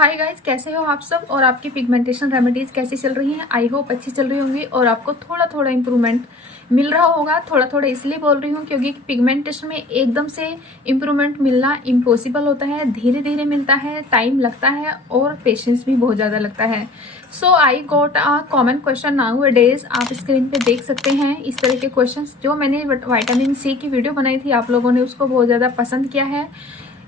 Hi guys, कैसे हो आप सब और आपकी पिगमेंटेशन रेमेडीज कैसी चल रही हैं। आई होप अच्छी चल रही होंगी और आपको थोड़ा थोड़ा इम्प्रूवमेंट मिल रहा होगा। थोड़ा थोड़ा इसलिए बोल रही हूँ क्योंकि पिगमेंटेशन में एकदम से इम्प्रूवमेंट मिलना इम्पॉसिबल होता है, धीरे धीरे मिलता है, टाइम लगता है और पेशेंस भी बहुत ज़्यादा लगता है। So I got a common question nowadays. आप स्क्रीन पे देख सकते हैं इस तरह के क्वेश्चन। जो मैंने विटामिन सी की वीडियो बनाई थी, आप लोगों ने उसको बहुत ज़्यादा पसंद किया है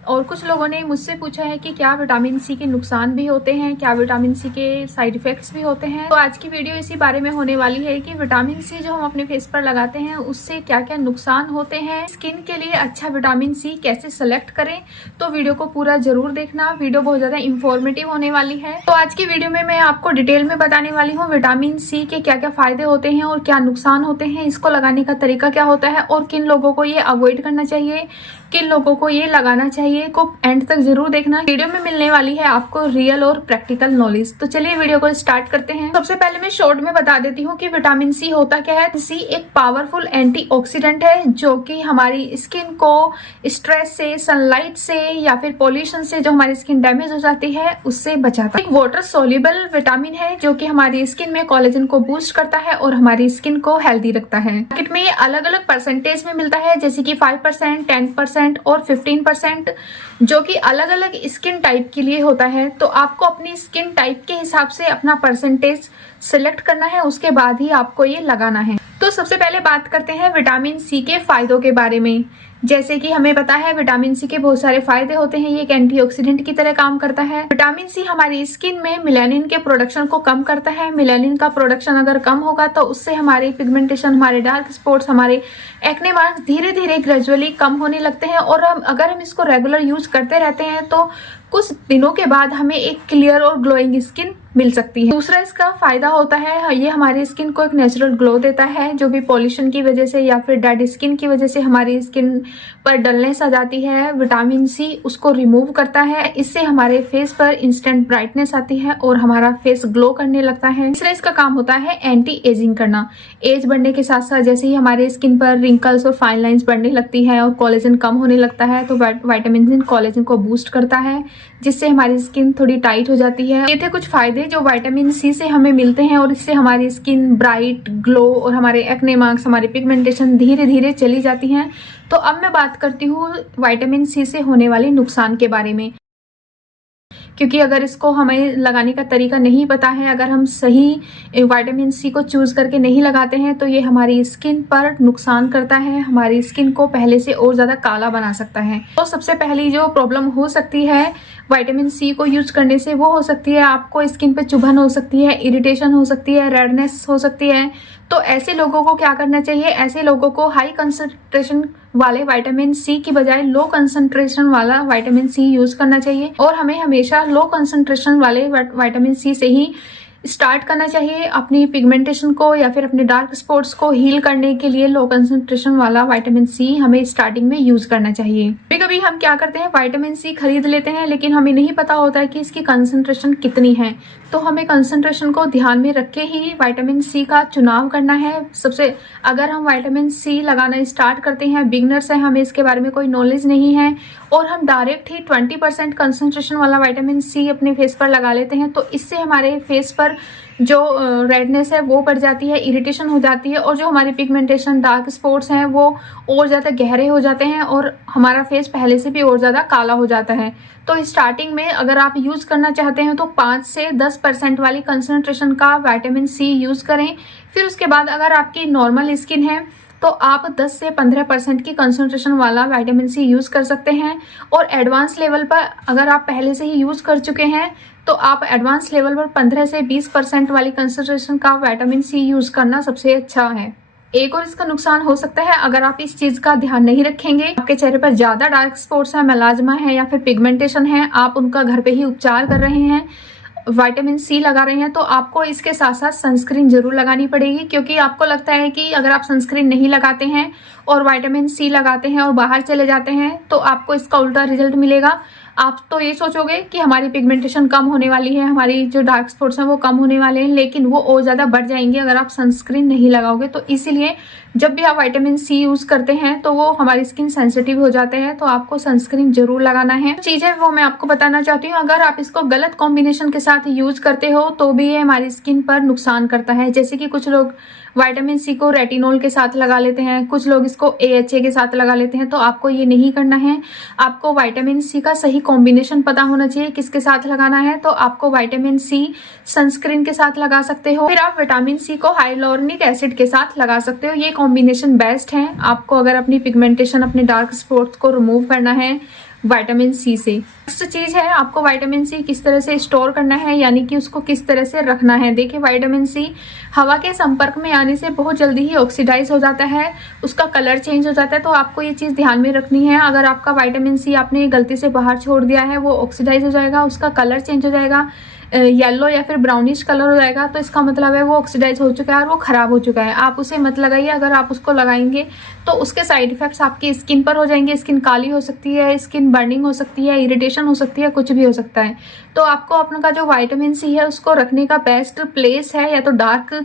और कुछ लोगों ने मुझसे पूछा है कि क्या विटामिन सी के नुकसान भी होते हैं, क्या विटामिन सी के साइड इफेक्ट्स भी होते हैं। तो आज की वीडियो इसी बारे में होने वाली है कि विटामिन सी जो हम अपने फेस पर लगाते हैं उससे क्या क्या नुकसान होते हैं, स्किन के लिए अच्छा विटामिन सी कैसे सेलेक्ट करें। तो वीडियो को पूरा जरूर देखना, वीडियो बहुत ज्यादा इंफॉर्मेटिव होने वाली है। तो आज की वीडियो में मैं आपको डिटेल में बताने वाली हूँ विटामिन सी के क्या क्या फायदे होते हैं और क्या नुकसान होते हैं, इसको लगाने का तरीका क्या होता है और किन लोगों को ये अवॉइड करना चाहिए, किन लोगों को ये लगाना चाहिए। को एंड तक जरूर देखना, वीडियो में मिलने वाली है आपको रियल और प्रैक्टिकल नॉलेज। तो चलिए वीडियो को स्टार्ट करते हैं। सबसे पहले मैं शॉर्ट में बता देती हूँ कि विटामिन सी होता क्या है। सी एक पावरफुल एंटीऑक्सीडेंट है जो कि हमारी स्किन को स्ट्रेस से, सनलाइट से या फिर पॉल्यूशन से जो हमारी स्किन डैमेज हो जाती है उससे बचाता है। एक वाटर सोल्यूबल विटामिन है जो कि हमारी स्किन में कोलेजन को बूस्ट करता है और हमारी स्किन को हेल्दी रखता है। मार्केट में ये अलग अलग परसेंटेज में मिलता है, जैसे कि 5%, 10% और 15%, जो कि अलग अलग स्किन टाइप के लिए होता है। तो आपको अपनी स्किन टाइप के हिसाब से अपना परसेंटेज सिलेक्ट करना है, उसके बाद ही आपको ये लगाना है। तो सबसे पहले बात करते हैं विटामिन सी के फायदों के बारे में। जैसे कि हमें पता है विटामिन सी के बहुत सारे फायदे होते हैं। ये एक एंटीऑक्सीडेंट की तरह काम करता है। विटामिन सी हमारी स्किन में मेलानिन के प्रोडक्शन को कम करता है। मेलानिन का प्रोडक्शन अगर कम होगा तो उससे हमारी पिगमेंटेशन, हमारे डार्क स्पॉट्स, हमारे एक्ने मार्क्स धीरे धीरे ग्रेजुअली कम होने लगते हैं। और अगर हम इसको रेगुलर यूज करते रहते हैं तो कुछ दिनों के बाद हमें एक क्लियर और ग्लोइंग स्किन मिल सकती है। दूसरा इसका फायदा होता है, ये हमारी स्किन को एक नेचुरल ग्लो देता है। जो भी पॉल्यूशन की वजह से या फिर डेड स्किन की वजह से हमारी स्किन पर डलनेस आ जाती है, विटामिन सी उसको रिमूव करता है। इससे हमारे फेस पर इंस्टेंट ब्राइटनेस आती है और हमारा फेस ग्लो करने लगता है। तीसरा इसका काम होता है एंटी एजिंग करना। एज बढ़ने के साथ साथ जैसे ही हमारे स्किन पर रिंकल्स और फाइन लाइंस बढ़ने लगती है और कोलेजन कम होने लगता है तो विटामिन सी कोलेजन को बूस्ट करता है, जिससे हमारी स्किन थोड़ी टाइट हो जाती है। ये थे कुछ फायदे जो विटामिन सी से हमें मिलते हैं और इससे हमारी स्किन ब्राइट, ग्लो और हमारे एक्ने मार्क्स, हमारी पिगमेंटेशन धीरे धीरे चली जाती हैं। तो अब मैं बात करती हूँ विटामिन सी से होने वाले नुकसान के बारे में, क्योंकि अगर इसको हमें लगाने का तरीका नहीं पता है, अगर हम सही विटामिन सी को चूज करके नहीं लगाते हैं तो ये हमारी स्किन पर नुकसान करता है, हमारी स्किन को पहले से और ज्यादा काला बना सकता है। तो सबसे पहली जो प्रॉब्लम हो सकती है विटामिन सी को यूज करने से वो हो सकती है आपको स्किन पे चुभन हो सकती है, इरिटेशन हो सकती है, रेडनेस हो सकती है। तो ऐसे लोगों को क्या करना चाहिए, ऐसे लोगों को हाई कंसंट्रेशन वाले विटामिन सी की बजाय लो कंसंट्रेशन वाला विटामिन सी यूज करना चाहिए और हमें हमेशा लो कंसंट्रेशन वाले विटामिन सी से ही स्टार्ट करना चाहिए। अपनी पिगमेंटेशन को या फिर अपने डार्क स्पॉट्स को हील करने के लिए लो कंसंट्रेशन वाला विटामिन सी हमें स्टार्टिंग में यूज करना चाहिए। कभी कभी हम क्या करते हैं, विटामिन सी खरीद लेते हैं लेकिन हमें नहीं पता होता है कि इसकी कंसंट्रेशन कितनी है। तो हमें कंसंट्रेशन को ध्यान में रख के ही विटामिन सी का चुनाव करना है। सबसे अगर हम विटामिन सी लगाना स्टार्ट करते हैं, बिगनर्स हैं, हमें इसके बारे में कोई नॉलेज नहीं है और हम डायरेक्ट ही 20% कंसंट्रेशन वाला विटामिन सी अपने फेस पर लगा लेते हैं तो इससे हमारे फेस पर जो रेडनेस है वो बढ़ जाती है, इरिटेशन हो जाती है और जो हमारी पिगमेंटेशन, डार्क स्पॉट्स हैं वो और ज़्यादा गहरे हो जाते हैं और हमारा फेस पहले से भी और ज़्यादा काला हो जाता है। तो स्टार्टिंग में अगर आप यूज़ करना चाहते हैं तो 5 से 10% वाली कंसंट्रेशन का विटामिन सी यूज़ करें। फिर उसके बाद अगर आपकी नॉर्मल स्किन है तो आप 10 से 15% की कंसंट्रेशन वाला विटामिन सी यूज़ कर सकते हैं। और एडवांस लेवल पर अगर आप पहले से ही यूज़ कर चुके हैं तो आप एडवांस लेवल पर 15 से 20% वाली कंसंट्रेशन का विटामिन सी यूज़ करना सबसे अच्छा है। एक और इसका नुकसान हो सकता है, अगर आप इस चीज़ का ध्यान नहीं रखेंगे, आपके चेहरे पर ज़्यादा डार्क स्पॉट्स है, मेलाज्मा है या फिर पिगमेंटेशन है, आप उनका घर पे ही उपचार कर रहे हैं, विटामिन सी लगा रहे हैं, तो आपको इसके साथ साथ सनस्क्रीन जरूर लगानी पड़ेगी। क्योंकि आपको लगता है कि अगर आप सनस्क्रीन नहीं लगाते हैं और विटामिन सी लगाते हैं और बाहर चले जाते हैं तो आपको इसका उल्टा रिजल्ट मिलेगा। आप तो ये सोचोगे कि हमारी पिगमेंटेशन कम होने वाली है, हमारी जो डार्क स्पॉट्स हैं वो कम होने वाले हैं, लेकिन वो और ज़्यादा बढ़ जाएंगे अगर आप सनस्क्रीन नहीं लगाओगे। तो इसीलिए जब भी आप विटामिन सी यूज़ करते हैं तो वो हमारी स्किन सेंसिटिव हो जाते हैं, तो आपको सनस्क्रीन जरूर लगाना है। चीज़ है वो मैं आपको बताना चाहती हूँ, अगर आप इसको गलत कॉम्बिनेशन के साथ यूज़ करते हो तो भी ये हमारी स्किन पर नुकसान करता है। जैसे कि कुछ लोग विटामिन सी को रेटिनॉल के साथ लगा लेते हैं, कुछ लोग इसको AHA के साथ लगा लेते हैं, तो आपको ये नहीं करना है। आपको विटामिन सी का सही कॉम्बिनेशन पता होना चाहिए किसके साथ लगाना है। तो आपको विटामिन सी सनस्क्रीन के साथ लगा सकते हो, फिर आप विटामिन सी को हाइलोरनिक एसिड के साथ लगा सकते हो। ये कॉम्बिनेशन बेस्ट है आपको अगर अपनी पिगमेंटेशन, अपने डार्क स्पॉट्स को रिमूव करना है विटामिन सी से। नेक्स्ट चीज है आपको विटामिन सी किस तरह से स्टोर करना है, यानी कि उसको किस तरह से रखना है। देखिए विटामिन सी हवा के संपर्क में आने से बहुत जल्दी ही ऑक्सीडाइज हो जाता है, उसका कलर चेंज हो जाता है। तो आपको ये चीज़ ध्यान में रखनी है, अगर आपका विटामिन सी आपने गलती से बाहर छोड़ दिया है, वो ऑक्सीडाइज हो जाएगा, उसका कलर चेंज हो जाएगा, येलो या फिर ब्राउनिश कलर हो जाएगा, तो इसका मतलब है वो ऑक्सीडाइज हो चुका है और वो खराब हो चुका है। आप उसे मत लगाइए। अगर आप उसको लगाएंगे तो उसके साइड इफेक्ट्स आपकी स्किन पर हो जाएंगे। स्किन काली हो सकती है, स्किन बर्निंग हो सकती है, इरिटेशन हो सकती है, कुछ भी हो सकता है। तो आपको अपना का जो विटामिन सी है उसको रखने का बेस्ट प्लेस है या तो डार्क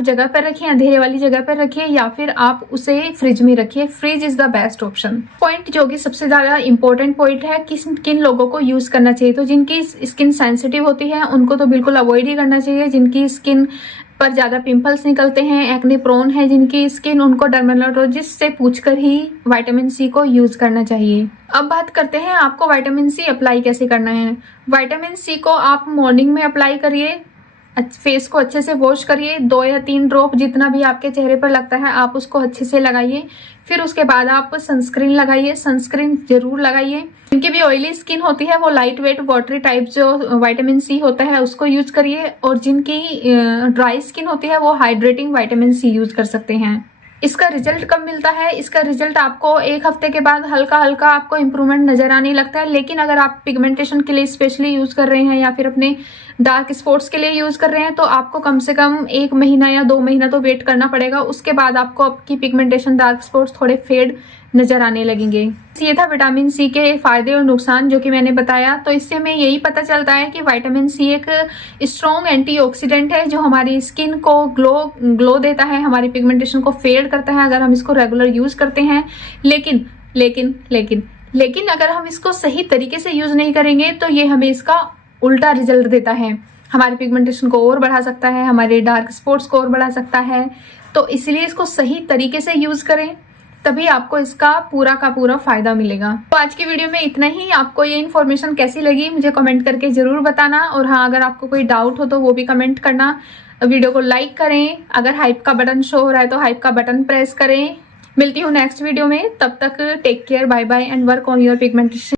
जगह पर रखिए, अंधेरे वाली जगह पर रखिए, या फिर आप उसे फ्रिज में रखिए। Fridge is the best option. Point जो कि सबसे ज्यादा इंपॉर्टेंट पॉइंट है कि किन लोगों को यूज करना चाहिए। तो जिनकी स्किन सेंसिटिव होती है उनको तो बिल्कुल अवॉइड ही करना चाहिए। जिनकी स्किन पर ज्यादा पिंपल्स निकलते हैं, एक्ने प्रोन है जिनकी स्किन, उनको डर्मेटोलॉजिस्ट से पूछकर ही विटामिन सी को यूज करना चाहिए। अब बात करते हैं आपको विटामिन सी अप्लाई कैसे करना है। विटामिन सी को आप मॉर्निंग में अप्लाई करिए, फेस को अच्छे से वॉश करिए, 2 या 3 ड्रॉप जितना भी आपके चेहरे पर लगता है आप उसको अच्छे से लगाइए। फिर उसके बाद आप सनस्क्रीन लगाइए, सनस्क्रीन जरूर लगाइए। जिनकी भी ऑयली स्किन होती है वो लाइट वेट वाटरी टाइप जो विटामिन सी होता है उसको यूज करिए, और जिनकी ड्राई स्किन होती है वो हाइड्रेटिंग विटामिन सी यूज कर सकते हैं। इसका रिजल्ट कब मिलता है? इसका रिजल्ट आपको 1 हफ्ते के बाद हल्का हल्का आपको इंप्रूवमेंट नजर आने लगता है। लेकिन अगर आप पिगमेंटेशन के लिए स्पेशली यूज कर रहे हैं या फिर अपने डार्क स्पॉट्स के लिए यूज कर रहे हैं तो आपको कम से कम 1 महीना या 2 महीना तो वेट करना पड़ेगा। उसके बाद आपको आपकी पिगमेंटेशन, डार्क स्पॉट्स थोड़े फेड नजर आने लगेंगे। ये था विटामिन सी के फायदे और नुकसान जो कि मैंने बताया। तो इससे हमें यही पता चलता है कि विटामिन सी एक स्ट्रॉन्ग एंटीऑक्सीडेंट है जो हमारी स्किन को ग्लो देता है, हमारी पिगमेंटेशन को फेड करता है अगर हम इसको रेगुलर यूज करते हैं। लेकिन अगर हम इसको सही तरीके से यूज नहीं करेंगे तो ये हमें इसका उल्टा रिजल्ट देता है। हमारी पिगमेंटेशन को और बढ़ा सकता है, हमारे डार्क स्पॉट्स को और बढ़ा सकता है। तो इसलिए इसको सही तरीके से यूज करें, तभी आपको इसका पूरा का पूरा फायदा मिलेगा। तो आज की वीडियो में इतना ही। आपको ये इन्फॉर्मेशन कैसी लगी मुझे कमेंट करके जरूर बताना, और हाँ, अगर आपको कोई डाउट हो तो वो भी कमेंट करना। वीडियो को लाइक करें, अगर हाइप का बटन शो हो रहा है तो हाइप का बटन प्रेस करें। मिलती हूँ नेक्स्ट वीडियो में, तब तक take care, bye bye and work on your pigmentation.